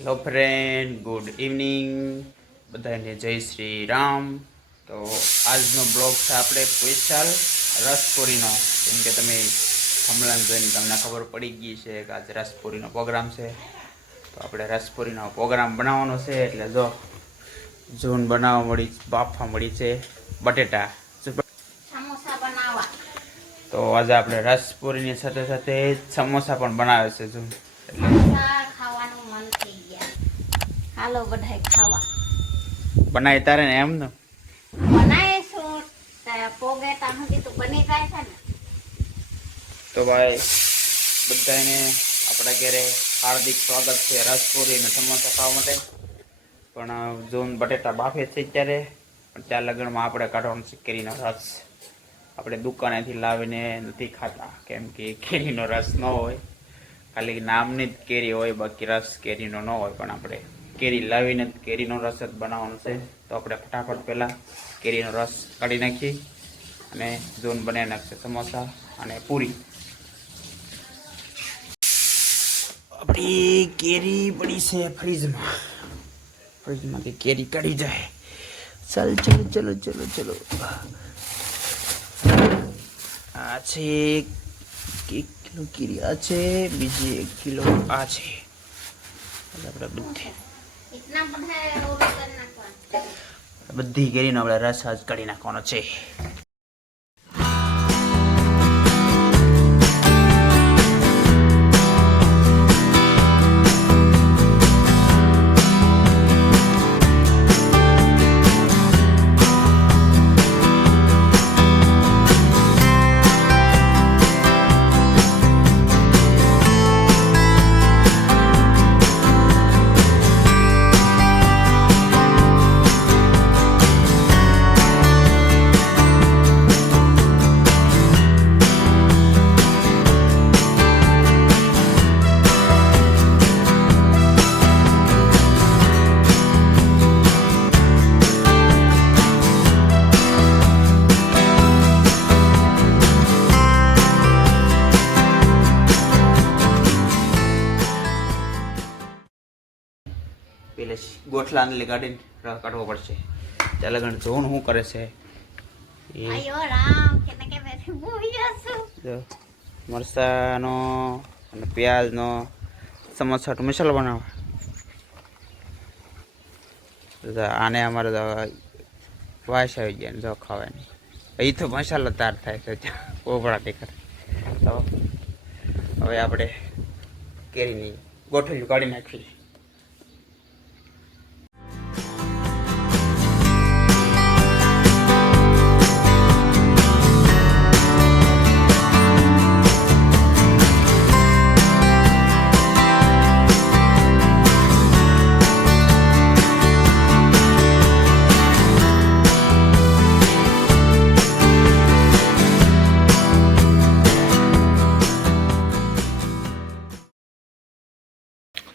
Hello friend, good evening બધાને, જય શ્રી રામ. તો આજનો બ્લોગ છે આપણે સ્પેશિયલ રસપુરીનો. કેમ કે તમે હમણાં જોઈને તમને ખબર પડી ગઈ છે કે આજે રસપુરીનો પ્રોગ્રામ છે. તો આપણે રસપુરીનો પ્રોગ્રામ બનાવવાનો છે. એટલે જો જૂન બનાવવા મળી, બાફવા મળી છે બટેટા. સમોસા બનાવવા. તો આજે આપણે રસપુરીની સાથે સાથે સમોસા પણ બનાવે છે જૂન. ખાવાનું મન થઈ ગયા. હાલો બધાય ખાવા. બનાવી તારે ને એમ ને બનાવીશું પોગે ત્યાં સુધી તો બની જાય છે ને. તો ભાઈ બધાને આપણા ઘરે હાર્દિક સ્વાગત છે રસપુરી અને સમોસા ખાવા માટે. પણ જોન બટેટા બાફે છે અત્યારે, પણ ત્યાં લગ્નમાં આપણે કાઢવાનો છે કેરીનો રસ. આપણે દુકાનેથી લાવીને નથી ખાતા, કેમ કે કેરીનો રસ ન હોય, ખાલી નામની જ કેરી હોય, બાકી રસ કેરીનો ન હોય. પણ આપણે કેરી લાવીને કેરીનો રસ જ બનાવવાનો છે. તો આપણે ફટાફટ પહેલાં કેરીનો રસ કાઢી નાખીએ અને જોન બનાવી નાખશે સમોસા અને પૂરી. આપણી કેરી પડી છે ફ્રીજમાંથી કેરી કાઢી જાય. ચાલ ચલો ચલો ચલો ચલો. આ છે 1 કિલો કેરી, આ છે બીજી 1 કિલો, આ છે. બધી કેરીનો આપણે રસ જ કાઢી નાખવાનો છે. પેલે ગોઠલા ને કાઢીને કાઢવો પડશે. ત્યાં લગન જોણ શું કરે છે મરચાનો અને પ્યાજનો સમોસા મસાલો બનાવવા. આને અમારે વાસ આવી ગયા ને જો ખાવાની. એ તો મસાલો તાર થાય છે પોપડા ટીકર. તો હવે આપણે કેરીની ગોઠલિયું કાઢી નાખીએ.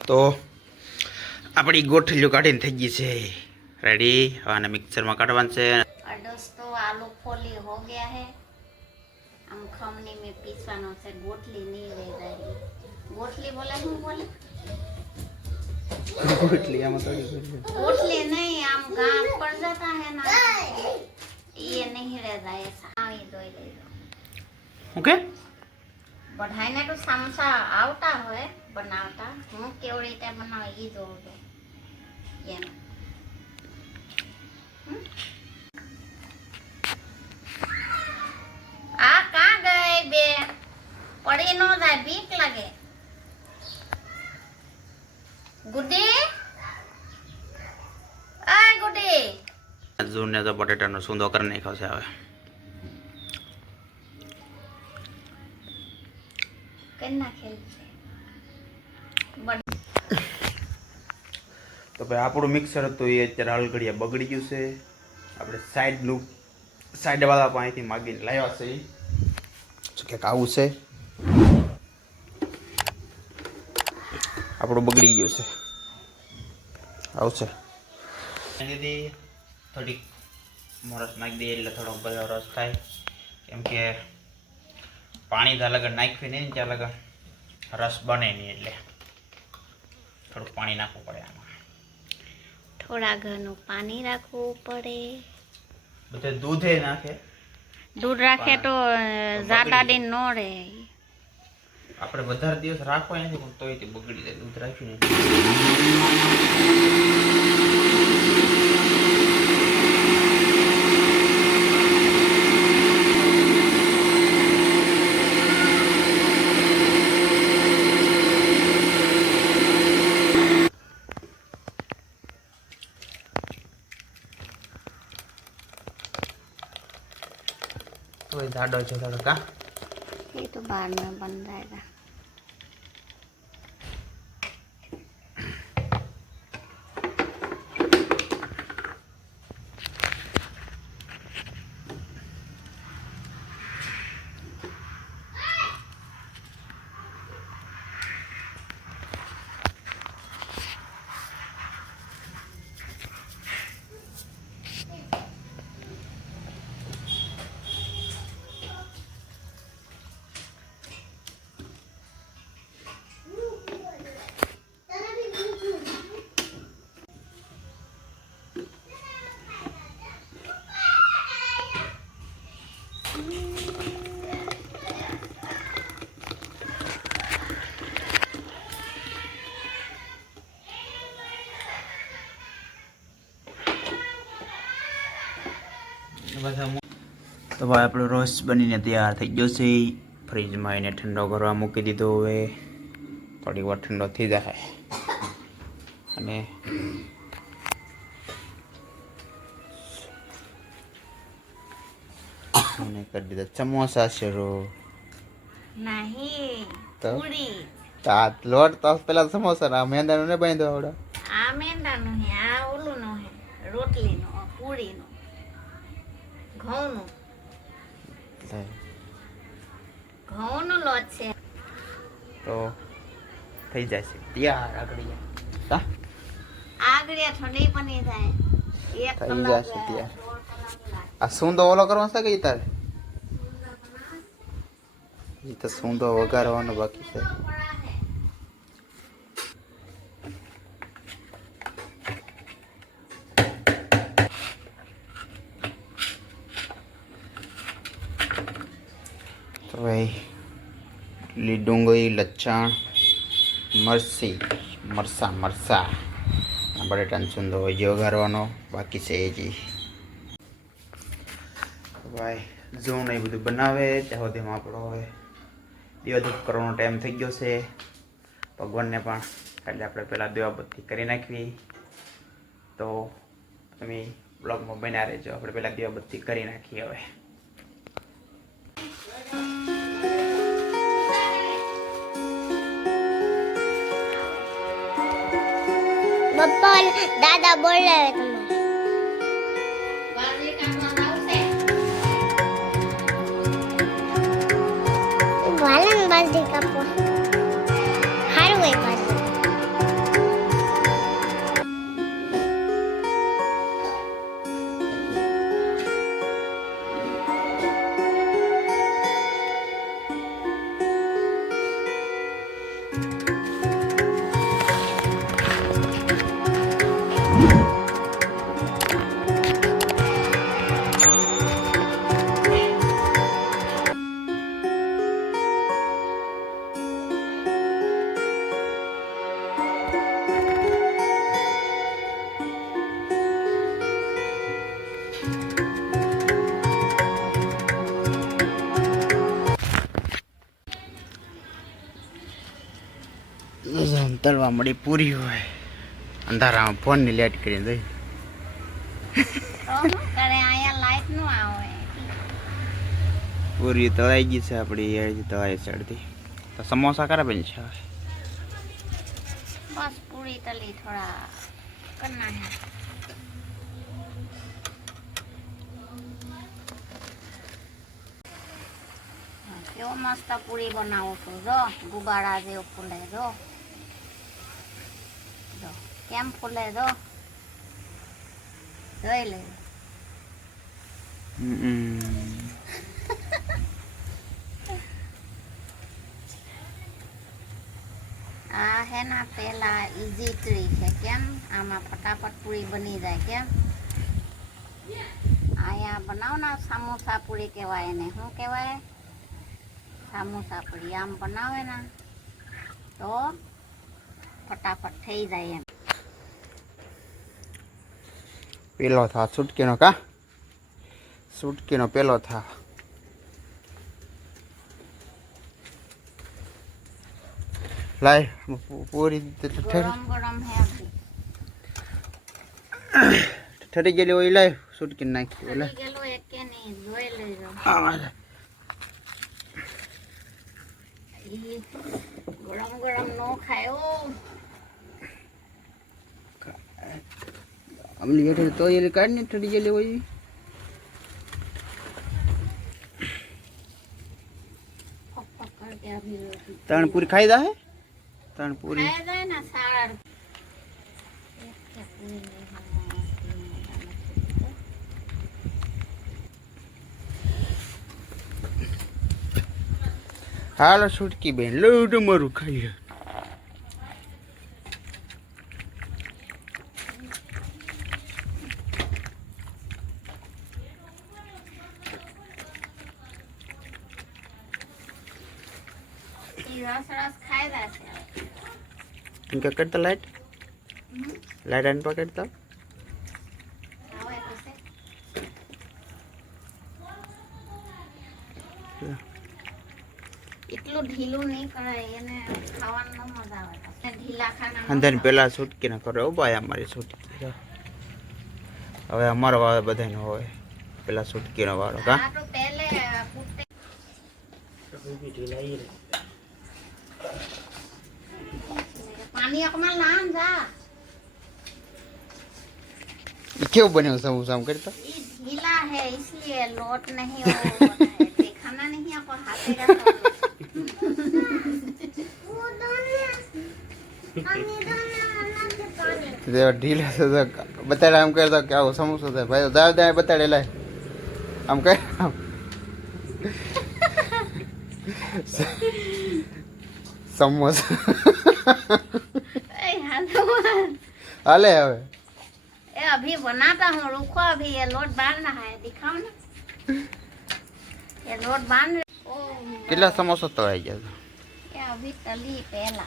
તો આપણી ગોઠલીઓ કાઢીને થઈ ગઈ છે રેડી. હવે આને મિક્સરમાં કાઢવાનું છે. दोस्तों आलू फोली हो गया है. हम खमनी में पीसवानो से गोटली नहीं रह जाएगी. गोटली बोले हूँ बोले ગોઠલી આમાં થોડી गोटली नहीं, आम गांठ पड़ जाता है ना, ये नहीं रह जाए ऐसा. ये दो ले लो. ओके. बढ़ाई ने तो समोसा आवता है बनावता. હું કેવી રીતે બનાવ ઈ જોઉં છું એમ. આ કાં ગઈ બે પડી નો જાય, બીક લાગે. ગુડી, આ ગુડી જૂને તો બટેટાનો સૂંદો કરી નાખ્યો છે. હવે કઈ નાખેલ છે. તો ભાઈ આપણું મિક્સર હતું એ અત્યારે હલઘડિયા બગડી ગયું છે. આપણે સાઈડ વાળા પાસેથી માગીને લાવ્યા છે. કંઈક આવું છે, આપણું બગડી ગયું છે. આવશે દીદી થોડીક રસ નાખી દઈએ એટલે થોડો બધો રસ થાય. કેમ કે પાણી ત્યાં લગન નાખ્યું નહીં, ત્યાં લગન રસ બને નહીં, એટલે થોડુંક પાણી નાખવું પડે આમાં. થોડા ઘરનું પાણી રાખવું પડે. બધે દૂધે નાખે. દૂધ રાખે તો જાડા દિન ન રહે. આપણે વધારે દિવસ રાખવા નથી પણ તોય તે બગડી જાય દૂધ રાખ્યું ને. तो जाडो છે થોડો કા ये तो बाद में बन जाएगा. તો ભાઈ આપણો રસ બનીને તૈયાર થઈ ગયો છે. ફ્રીજમાં એને ઠંડો કરવા મૂકી દીધો. હવે થોડી વાર ઠંડો થઈ જાય અને કરી દીધા સમોસા શરૂ. नहीं तो? पूरी. આ લોટ તો પેલા સમોસા ના મેંદાનો ને બાંધો આવડે. આ મેંદાનું હે, આ ઓલુંનું હે, રોટલીનું, આ પૂરીનું, ઘઉંનું. ઘઉંનો લોટ છે. તો થઈ જશે તૈયાર આગળ. આગળ ઠંડી બની જાય. એક થઈ કલાક જશે તૈયાર. 2 કલાક આ સૂંદો ઓલો કરવાનો છે કે તારે? એ તો સૂંદો વઘારવાનો બાકી છે. તો ભાઈ ડુંગળી, લચ્છણ, મરસા બટેટાનો સૂંદો હજી વઘારવાનો બાકી છે. હજી ભાઈ જોઉં એ બધું બનાવે ત્યાં સુધીમાં આપણો હવે દીવાધૂપ કરવાનો ટાઈમ થઈ ગયો છે. ભગવાનને પણ એટલે આપણે પહેલાં દીવાબત્તી કરી નાખવી. તો તમે બ્લોગમાં બન્યા રહેજો. આપણે પહેલાં દીવાબત્તી કરી નાખીએ. હવે પપ્પા દાદા બોલાવે તમારે. બાલદી કાપવા આવશે. વાલન બાલદી કાપવા. હારું ગઈ બાલદી. તળવા મળી પૂરી હોય અંધારામાં ફોનની લાઈટ કરીને દઈ. કરે આયા લાઈટ નું આવે. પૂરી તળાઈ ગઈ છે આપણી. એ તળાઈ ચડતી તો સમોસા કરે બની છે. બસ પૂરી તલી થોડા કરના હે. કેવો મસ્ત પૂરી બનાવું છું. જો ગુબાડા જેવું ફૂલે. જો જો કેમ ફૂલે. જો જોઈ લે. આ હે ના પહેલા ઈઝી ટ્રીક છે કેમ આમાં ફટાફટ પૂરી બની જાય કેમ અહીંયા બનાવો ને સમોસા પૂરી કહેવાય એને શું કહેવાય સમોસા પૂરી આમ બનાવે ને તો ફટાફટ થઈ જાય એમ પેલો થા સુટકીનો કા સુટકીનો પેલો થા લાય પૂરી ગરમ ગરમ હે અભી ઠરી ગયેલી હોય લાય સુટકી નાખી એટલે થઈ ગયેલું એક કે નહીં જોઈ લેજો ઈ ગરમ ગરમ નો ખાયો અમલી હેઠળ તો એલી કાઢ ને ઠરી ગયેલી હોય પક પક કરકે અભી રોટી ત્રણ પૂરી ખાઈ દા હે ત્રણ પૂરી ખાઈ જાય ને સારા એક કે પૂરી નહીં હાલો સુટકી બેન લઉં તમારું ખાઈ લે રસ રસ ખાઈ રહ્યા છે इनका करता लाइट लाइट ऑन पकड़ता આવે તો એટલું ઢીલું નહીં કરાય એને ખાવાનું ન મજા આવે એટલે ઢીલા ખાના अंदर पहला छूटकी ना करो भाई हमारी छूटकी હવે અમારો વાળો બધાનો હોય પેલા છૂટકીનો વાળો કા આ તો પહેલે પૂછતે પાણી અકમાં લાન જા ये क्यों बने हो समोसा हम करता ये ढीला है इसलिए लोट नहीं हो होता है दिखाना नहीं आपको हाथे का तो ढीला से बताड़ा हम करता क्या हो समोसा था भाई दाल दाल बताड़े लाए हम कह समोसा हाले હવે ये अभी बनाता हूँ रुको अभी ये लोट बांधना है दिखाओ ना ये लोट बांध ओ કેટલા સમોસા તળાઈ ગયા ये अभी तली पहला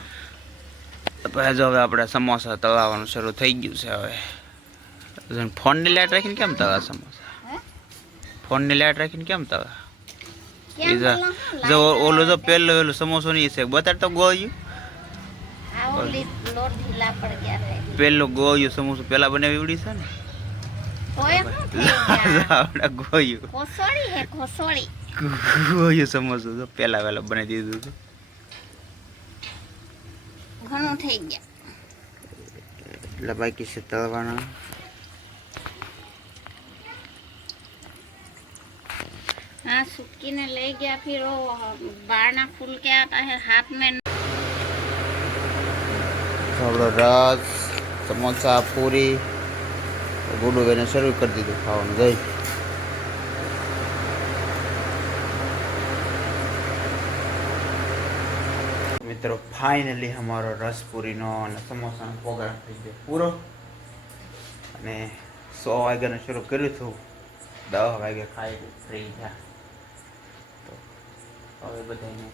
પછી જો હવે આપણે સમોસા તળાવવાનું શરૂ થઈ ગયું છે હવે ફોનની લાઈટ રાખીને કેમ તળા સમોસા है ફોનની લાઈટ રાખીને કેમ તળા क्या જો बोला જો ઓલો જો પેલો સમોસો નહીં છે બતાડ તો ગોયું आओ लोट ढीला पड़ गया है પેલો ગોયું સમોસો પેલા બનાવી ઉડી છે ને ओए આપણે ગોયું कोसोड़ी है कोसोड़ी ગોયું સમોસો તો પેલા વેલા બનાવી દીધું હતું ઘણું થઈ ગયા એટલે બાકી છે તળવાના हाँ सुक्की ने ले गया फिर वो बारना खुल के आता है हाथ में આપણો રસ સમોસા પૂરી ગુડુ બેને શરૂ કરી દીધું ખાવાનું જઈ મિત્રો ફાઇનલી અમારો રસ પૂરીનો અને સમોસાનો પ્રોગ્રામ થઈ ગયો પૂરો અને 100 વાગ્યાનું શરૂ કર્યું હતું 10 વાગે ખાઈ ફ્રી થયા તો હવે બધાને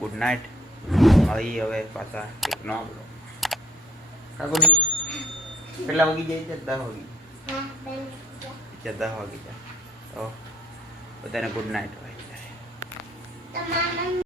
ગુડ નાઇટ આવી હવે પાછા એક નવા બ્લોગ કાકોડી કેટલા વાગી જાય છે 10 વાગી 10 વાગી જાય તો બધાને ગુડ નાઇટ ભાઈ